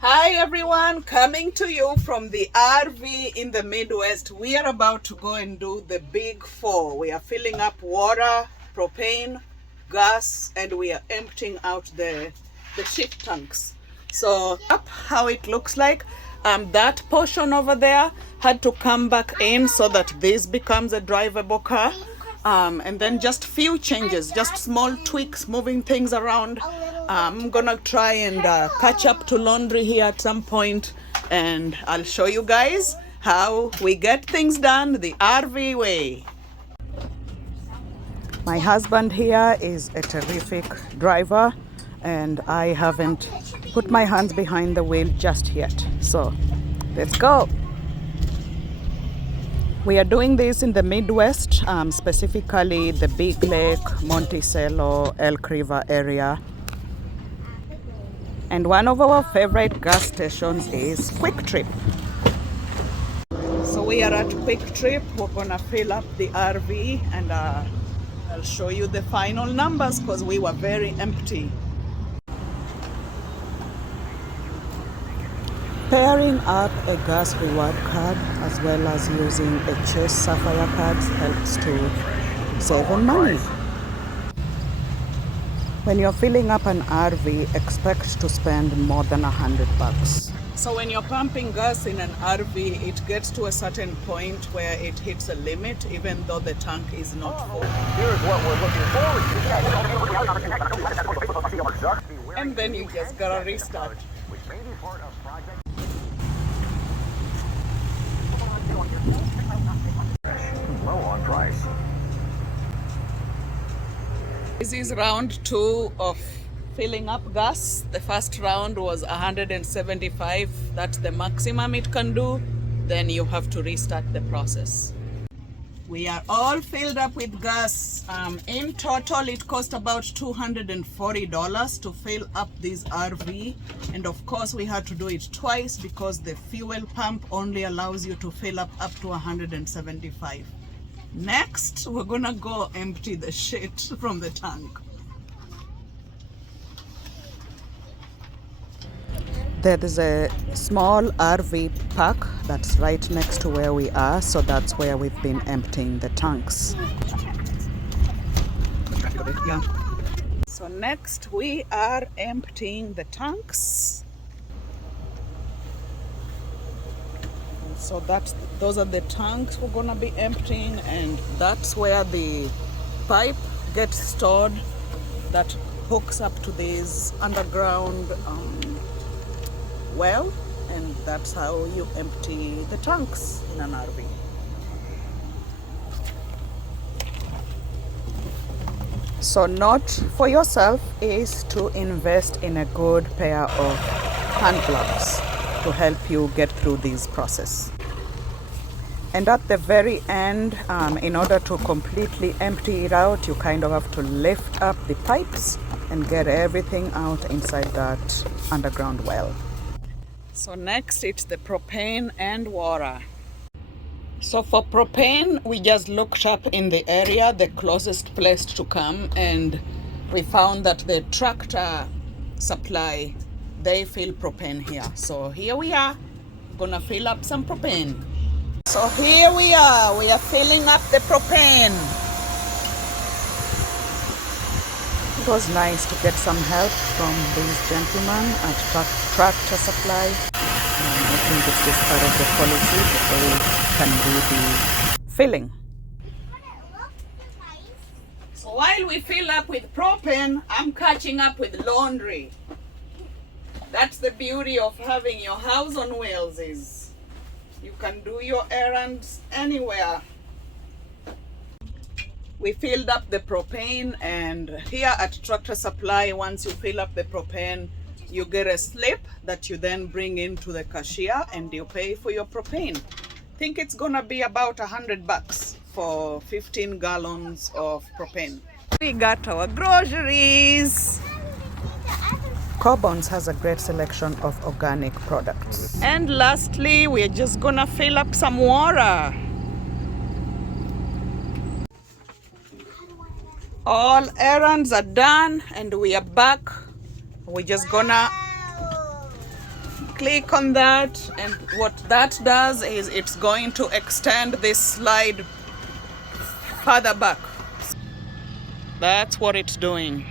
Hi everyone, coming to you from the RV in the Midwest. We are about to go and do the big four. We are filling up water, propane, gas, and we are emptying out the ship tanks. So up how it looks like. That portion over there had to come back in so that this becomes a drivable car. And then just few changes, just small tweaks, moving things around. I'm gonna try and catch up to laundry here at some point, and I'll show you guys how we get things done the RV way. My husband here is a terrific driver, and I haven't put my hands behind the wheel just yet. So let's go. We are doing this in the Midwest, specifically the Big Lake, Monticello, Elk River area. And one of our favorite gas stations is Quick Trip. So we are at Quick Trip. We're gonna fill up the RV and I'll show you the final numbers because we were very empty. Pairing up a gas reward card as well as using a Chase Sapphire cards helps to save on money. When you're filling up an RV, expect to spend more than $100. So when you're pumping gas in an RV, it gets to a certain point where it hits a limit, even though the tank is not full. Here's what we're looking forward to. And then you just gotta restart. Which may be part of Project Low on price. This is round 2 of filling up gas. The first round was 175. That's the maximum it can do. Then you have to restart the process. We are all filled up with gas. In total, it cost about $240 to fill up this RV. And of course, we had to do it twice because the fuel pump only allows you to fill up to 175. Next, we're gonna go empty the shit from the tank. There is a small RV park that's right next to where we are, so that's where we've been emptying the tanks. Yeah. So next we are emptying the tanks. So those are the tanks we're gonna be emptying, and that's where the pipe gets stored that hooks up to this underground well, and that's how you empty the tanks in an RV. So note for yourself is to invest in a good pair of hand gloves to help you get through this process. And at the very end, in order to completely empty it out, you kind of have to lift up the pipes and get everything out inside that underground well. So next it's the propane and water. So for propane, we just looked up in the area the closest place to come, and we found that the Tractor Supply, they fill propane here. So here we are, gonna fill up some propane. So here we are filling up the propane. It was nice to get some help from these gentlemen at Tractor Supply. I think it's just part of the policy that they can do the filling. So while we fill up with propane, I'm catching up with laundry. That's the beauty of having your house on wheels, is you can do your errands anywhere. We filled up the propane, and here at Tractor Supply, once you fill up the propane, you get a slip that you then bring into the cashier and you pay for your propane. I think it's gonna be about $100 for 15 gallons of propane. We got our groceries. Cobons has a great selection of organic products. And lastly, we're just gonna fill up some water. All errands are done and we are back. We're just gonna click on that, and what that does is it's going to extend this slide further back. That's what it's doing.